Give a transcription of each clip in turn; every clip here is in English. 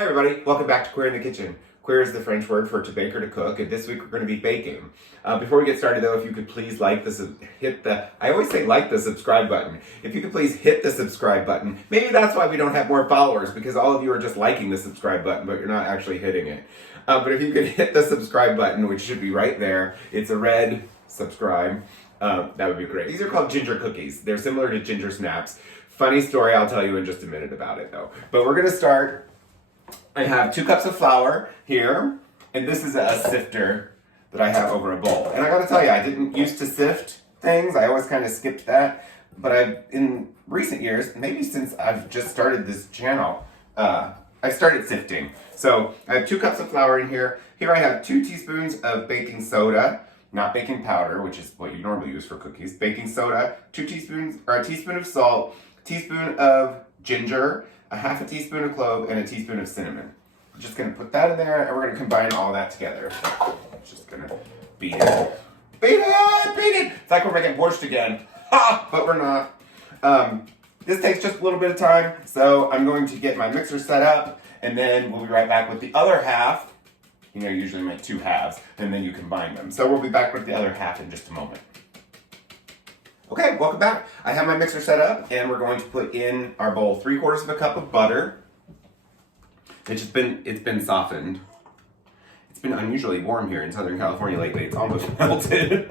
Hi everybody, welcome back to Queer in the Kitchen. Queer is the French word for to bake or to cook, and this week we're going to be baking. Before we get started though, if you could please I always say like the subscribe button. If you could please hit the subscribe button. Maybe that's why we don't have more followers, because all of you are just liking the subscribe button, but you're not actually hitting it. But if you could hit the subscribe button, which should be right there, it's a red subscribe, that would be great. These are called ginger cookies. They're similar to ginger snaps. Funny story, I'll tell you in just a minute about it though. But we're going to start. I have 2 cups of flour here, and this is a sifter that I have over a bowl. And I gotta tell you, I didn't used to sift things. I always kind of skipped that. But in recent years, maybe since I've just started this channel, I started sifting. So I have 2 cups of flour in here. Here I have 2 teaspoons of baking soda, not baking powder, which is what you normally use for cookies. Baking soda, 2 teaspoons, or a teaspoon of salt, teaspoon of ginger, a half a teaspoon of clove, and a teaspoon of cinnamon. I'm just gonna put that in there, and we're gonna combine all that together. Just gonna beat it. Beat it! Beat it! It's like we're making borscht again. Ha! But we're not. This takes just a little bit of time, so I'm going to get my mixer set up, and then we'll be right back with the other half. You know, usually make 2 halves, and then you combine them. So we'll be back with the other half in just a moment. Okay, welcome back. I have my mixer set up, and we're going to put in our bowl 3/4 of a cup of butter. It's been softened. It's been unusually warm here in Southern California lately. It's almost melted.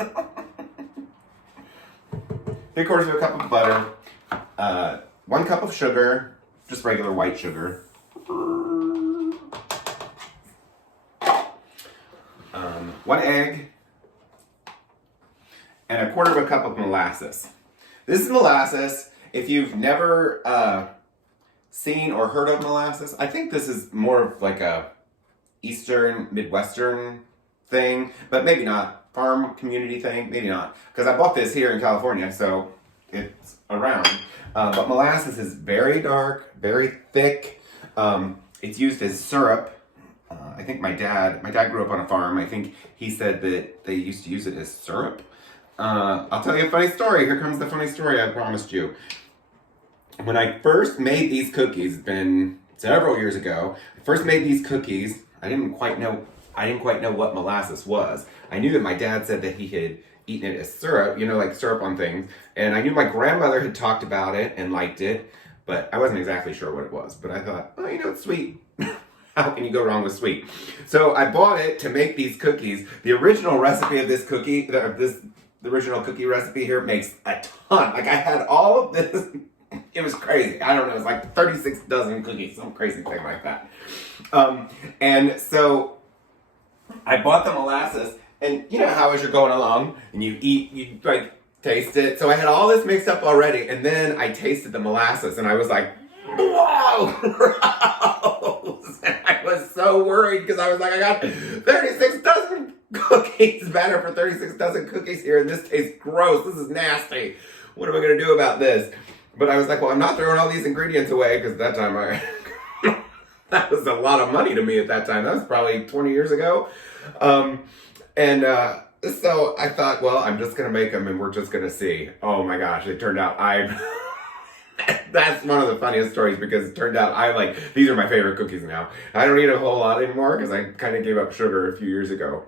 3/4 of a cup of butter. 1 cup of sugar, just regular white sugar. 1 egg. And 1/4 of a cup of molasses. This is molasses. If you've never seen or heard of molasses, I think this is more of like a Eastern, Midwestern thing, but maybe not. Farm community thing, maybe not. Because I bought this here in California, so it's around. But molasses is very dark, very thick. It's used as syrup. I think my dad grew up on a farm. I think he said that they used to use it as syrup. I'll tell you a funny story. Here comes the funny story I promised you. When I first made these cookies, it's been several years ago, I first made these cookies, I didn't quite know what molasses was. I knew that my dad said that he had eaten it as syrup, you know, like syrup on things, and I knew my grandmother had talked about it and liked it, but I wasn't exactly sure what it was. But I thought, oh, you know, it's sweet. How can you go wrong with sweet? So I bought it to make these cookies. The original recipe of this cookie, the original cookie recipe here makes a ton. Like I had all of this. It was crazy. I don't know. It was like 36 dozen cookies, some crazy thing like that. And so I bought the molasses, and you know how as you're going along and you eat, you like taste it. So I had all this mixed up already, and then I tasted the molasses, and I was like, whoa, gross. And I was so worried because I was like, I got 36 dozen cookies, batter for 36 dozen cookies here, and this tastes gross. This is nasty. What am I going to do about this? But I was like, well, I'm not throwing all these ingredients away, because that time that was a lot of money to me at that time. That was probably 20 years ago. So I thought, well, I'm just going to make them and we're just going to see. Oh my gosh, it turned out that's one of the funniest stories, because it turned out these are my favorite cookies now. I don't eat a whole lot anymore because I kind of gave up sugar a few years ago.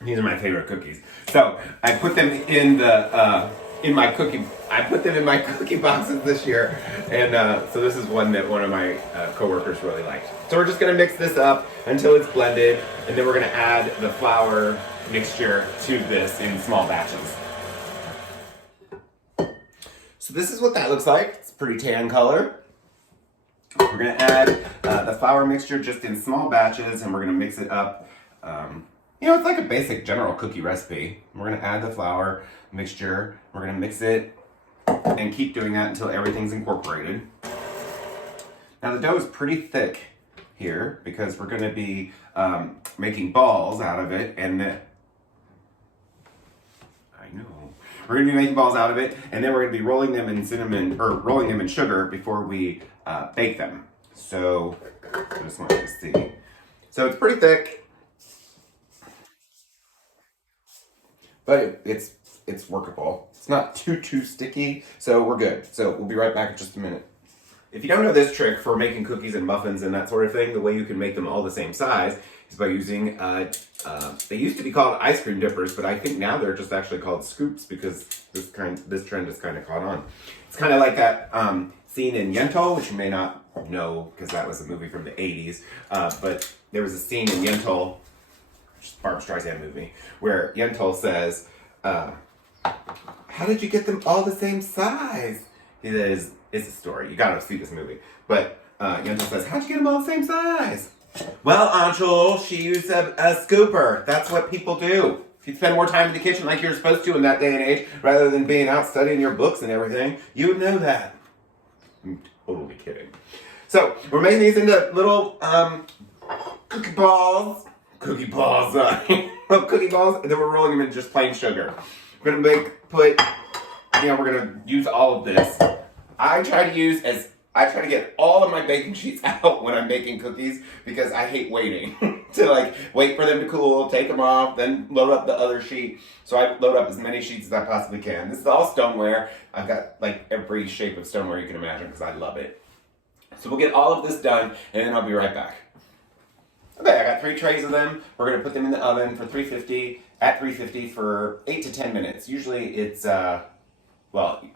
These are my favorite cookies. So I put them in my cookie boxes this year, and so this is one that one of my coworkers really liked. So we're just gonna mix this up until it's blended, and then we're gonna add the flour mixture to this in small batches. So this is what that looks like. It's pretty tan color. We're gonna add the flour mixture just in small batches, and we're gonna mix it up. You know, it's like a basic general cookie recipe. We're gonna add the flour mixture. We're gonna mix it and keep doing that until everything's incorporated. Now the dough is pretty thick here because we're gonna be making balls out of it, and then we're gonna be making balls out of it, and then we're gonna be rolling them in sugar before we bake them. So I just want you to see. So it's pretty thick. But it's workable. It's not too sticky, so we're good. So we'll be right back in just a minute. if you don't know this trick for making cookies and muffins and that sort of thing, the way you can make them all the same size is by using, they used to be called ice cream dippers, but I think now they're just actually called scoops because this trend has kind of caught on. It's kind of like that scene in Yentl, which you may not know because that was a movie from the 80s, but there was a scene in Yentl, which is a Barbra Streisand movie, where Yentl says, how did you get them all the same size? He says, it's a story. You gotta see this movie. But Yentl says, how'd you get them all the same size? Well, Anshul, she used a scooper. That's what people do. If you spend more time in the kitchen like you're supposed to in that day and age, rather than being out studying your books and everything, you would know that. I'm totally kidding. So, we're making these into little cookie balls. Little cookie balls, and then we're rolling them in just plain sugar. We're gonna we're gonna use all of this. I try to get all of my baking sheets out when I'm making cookies because I hate waiting to wait for them to cool, take them off, then load up the other sheet. So I load up as many sheets as I possibly can. This is all stoneware. I've got every shape of stoneware you can imagine because I love it. So we'll get all of this done and then I'll be right back. Okay, I got 3 trays of them. We're gonna put them in the oven for 350 for 8 to 10 minutes. Usually it's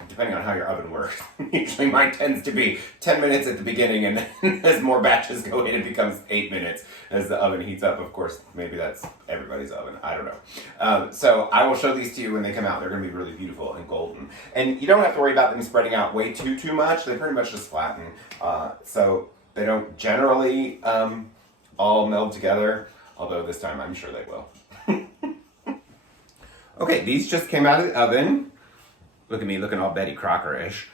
depending on how your oven works. Usually mine tends to be 10 minutes at the beginning, and then as more batches go in, it becomes 8 minutes as the oven heats up. Of course, maybe that's everybody's oven. I don't know. So I will show these to you when they come out. They're going to be really beautiful and golden. And you don't have to worry about them spreading out way too much. They pretty much just flatten. So they don't generally all meld together, although this time I'm sure they will. Okay, these just came out of the oven. Look at me looking all Betty Crocker-ish.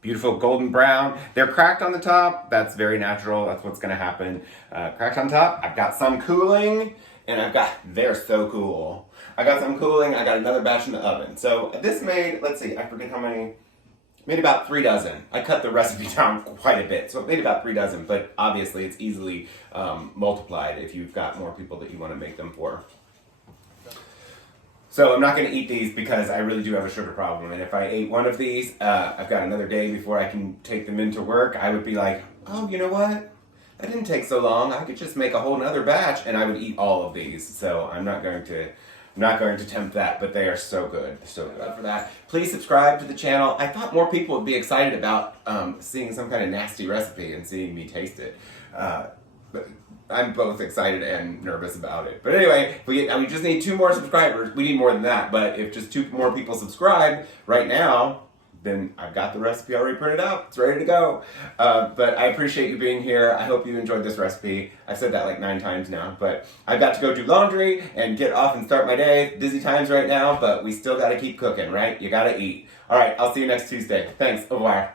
Beautiful golden brown. They're cracked on the top. That's very natural. That's what's going to happen. Cracked on top. I've got some cooling, and they're so cool. I got some cooling. I got another batch in the oven. So this made, let's see, I forget how many. Made about 3 dozen. I cut the recipe down quite a bit, so it made about 3 dozen, but obviously it's easily multiplied if you've got more people that you want to make them for. So I'm not going to eat these because I really do have a sugar problem, and if I ate one of these, I've got another day before I can take them into work. I would be like, oh, you know what? That didn't take so long. I could just make a whole nother batch, and I would eat all of these. So I'm not going to tempt that, but they are so good. So good for that. Please subscribe to the channel. I thought more people would be excited about seeing some kind of nasty recipe and seeing me taste it. But I'm both excited and nervous about it. But anyway, we just need 2 more subscribers. We need more than that, but if just 2 more people subscribe right now, then I've got the recipe already printed out. It's ready to go. But I appreciate you being here. I hope you enjoyed this recipe. I've said that 9 times now, but I've got to go do laundry and get off and start my day. Busy times right now, but we still got to keep cooking, right? You got to eat. All right, I'll see you next Tuesday. Thanks. Au revoir.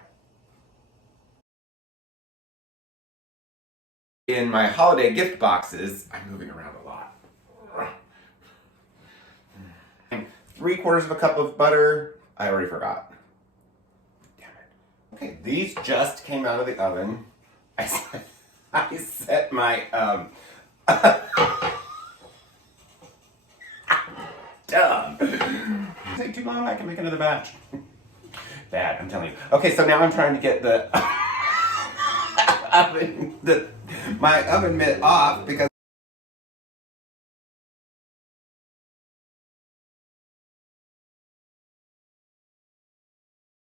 In my holiday gift boxes, I'm moving around a lot. 3/4 of a cup of butter. I already forgot. Damn it. Okay, these just came out of the oven. I set my dumb. Take too long. I can make another batch. Bad, I'm telling you. Okay, so now I'm trying to get the my oven mitt off because